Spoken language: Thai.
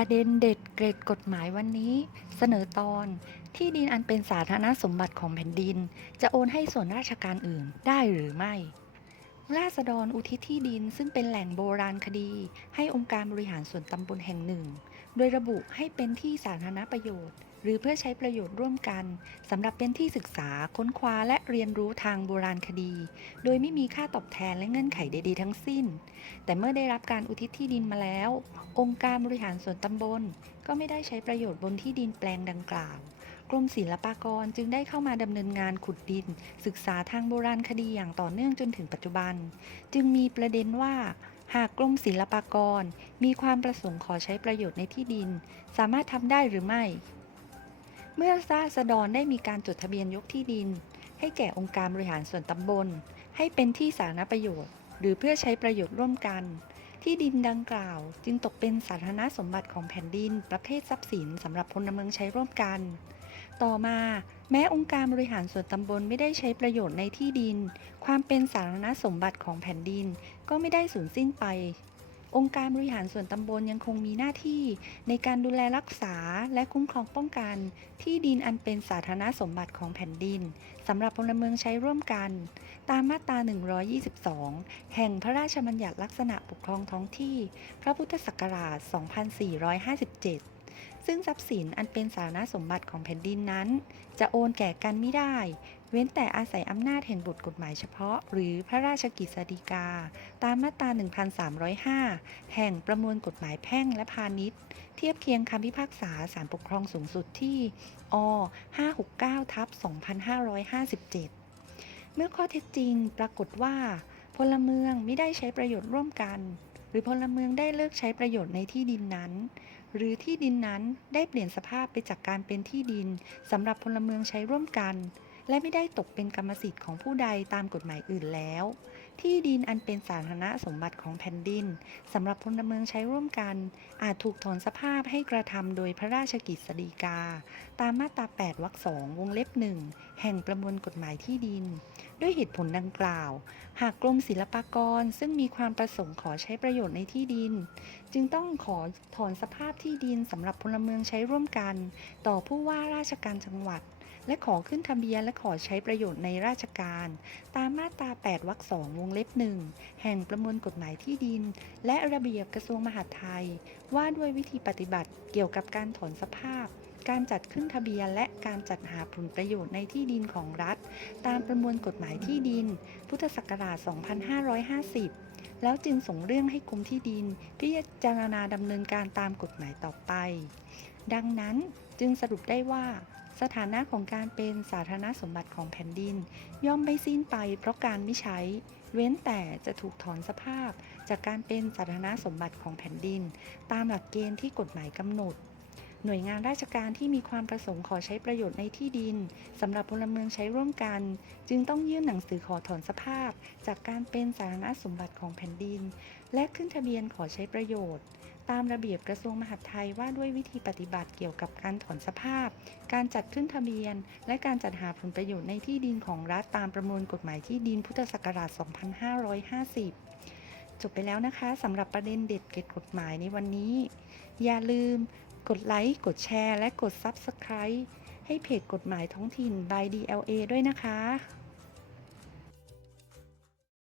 ประเด็นเด็ดเกร็ดกฎหมายวันนี้ เสนอตอนที่ดินอันเป็นสาธารณสมบัติของแผ่นดิน จะโอนให้ส่วนราชการอื่นได้หรือไม่ ราษฎรอุทิศที่ดินซึ่งเป็นแหล่งโบราณคดี ให้องค์การบริหารส่วนตำบลแห่งหนึ่ง โดยระบุให้เป็นที่สาธารณประโยชน์ หรือเพื่อใช้ประโยชน์ร่วมกันสำหรับเป็นที่ศึกษาค้นคว้าและเรียนรู้ทางโบราณคดี โดยไม่มีค่าตอบแทนและเงื่อนไขใดๆทั้งสิ้น แต่เมื่อได้รับการอุทิศที่ดินมาแล้ว องค์การบริหารส่วนตำบล ก็ไม่ได้ใช้ประโยชน์บนที่ดินแปลงดังกล่าว กรมศิลปากรจึงได้เข้ามาดำเนินงานขุดดิน ศึกษาทางโบราณคดีอย่างต่อเนื่องจนถึงปัจจุบัน จึงมีประเด็นว่า หากกรมศิลปากร มีความประสงค์ขอใช้ประโยชน์ในที่ดิน สามารถทำได้หรือไม่ เมื่อราษฎรได้มีการจดทะเบียนยกที่ดิน ให้แก่องค์การบริหารส่วนตำบล ให้เป็นที่สาธารณประโยชน์ หรือเพื่อใช้ประโยชน์ร่วมกันที่ดินดังกล่าวจึงตกเป็นสาธารณสมบัติของแผ่นดิน ประเภททรัพย์สินสำหรับพลเมืองใช้ร่วมกัน ต่อมาแม้องค์การบริหารส่วนตำบลไม่ได้ใช้ประโยชน์ในที่ดิน ความเป็นสาธารณสมบัติของแผ่นดินก็ไม่ได้สูญสิ้นไป องค์การบริหารส่วนตำบลยังคงมีหน้าที่ ในการดูแลรักษาและคุ้มครองป้องกัน ที่ดินอันเป็นสาธารณสมบัติของแผ่นดินสำหรับพลเมืองใช้ร่วมกัน ตามมาตรา 122 แห่งพระราชบัญญัติลักษณะปกครองท้องที่ พระพุทธศักราช 2457 ซึ่งทรัพย์สินอันเป็นสาธารณสมบัติของแผ่นดินนั้น จะโอนแก่กันไม่ได้ เว้นแต่อาศัยอำนาจแห่งบทกฎหมายเฉพาะ หรือพระราชกิจสฎีกา ตามมาตรา 1305 แห่งประมวลกฎหมายแพ่งและพาณิชย์ เทียบเคียงคำพิพากษาศาลปกครองสูงสุดที่ อ 569ทับ2557 เมื่อข้อเท็จจริงปรากฏว่า พลเมืองไม่ได้ใช้ประโยชน์ร่วมกัน หรือพลเมืองได้เลิกใช้ประโยชน์ในที่ดินนั้น หรือที่ดินนั้นได้เปลี่ยนสภาพไปจากการเป็นที่ดินสำหรับพลเมืองใช้ร่วมกัน และไม่ได้ตกเป็นกรรมสิทธิ์ของผู้ใดตามกฎหมายอื่นแล้ว ที่ดินอันเป็นสาธารณสมบัติของแผ่นดินสำหรับพลเมืองใช้ร่วมกัน อาจถูกถอนสภาพให้กระทำโดยพระราชกิจสฎีกา ตามมาตรา 8 วรรคสองวงเล็บหนึ่งแห่งประมวลกฎหมายที่ดิน ด้วยเหตุผลดังกล่าว หากกรมศิลปากรซึ่งมีความประสงค์ขอใช้ประโยชน์ในที่ดิน จึงต้องขอถอนสภาพที่ดินสำหรับพลเมืองใช้ร่วมกัน ต่อผู้ว่าราชการจังหวัด และขอขึ้นทะเบียนและขอใช้ประโยชน์ในราชการ ตามมาตรา 8 วรรคสองวงเล็บหนึ่งแห่งประมวลกฎหมายที่ดิน และระเบียบกระทรวงมหาดไทย ว่าด้วยวิธีปฏิบัติเกี่ยวกับการถอนสภาพ การจัดขึ้นทะเบียนและการจัดหาผลประโยชน์ในที่ดินของรัฐ ตามประมวลกฎหมายที่ดิน พุทธศักราช 2550แล้วจึงส่งเรื่องให้กรมที่ดิน พิจารณาดำเนินการตามกฎหมายต่อไป ดังนั้นจึงสรุปได้ว่า สถานะของการเป็นสาธารณสมบัติของแผ่นดิน ย่อมไม่สิ้นไปเพราะการไม่ใช้ เว้นแต่จะถูกถอนสภาพ จากการเป็นสาธารณสมบัติของแผ่นดิน ตามหลักเกณฑ์ที่กฎหมายกำหนด หน่วยงานราชการที่มีความประสงค์ขอใช้ประโยชน์ในที่ดินสำหรับพลเมืองใช้ร่วมกัน จึงต้องยื่นหนังสือขอถอนสภาพ จากการเป็นสาธารณสมบัติของแผ่นดิน และขึ้นทะเบียนขอใช้ประโยชน์ ตามระเบียบกระทรวงมหาดไทยว่าด้วยวิธีปฏิบัติเกี่ยวกับการถอนสภาพ การจัดขึ้นทะเบียน และการจัดหาผลประโยชน์ในที่ดินของรัฐตามประมวลกฎหมายที่ดินพุทธศักราช 2550จบไปแล้วนะคะสำหรับประเด็นเด็ดเกร็ดกฎหมายในวันนี้ อย่าลืม กดไลค์กดแชร์ และกด Subscribe ให้เพจกฎหมายท้องถิ่น by DLA ด้วยนะคะ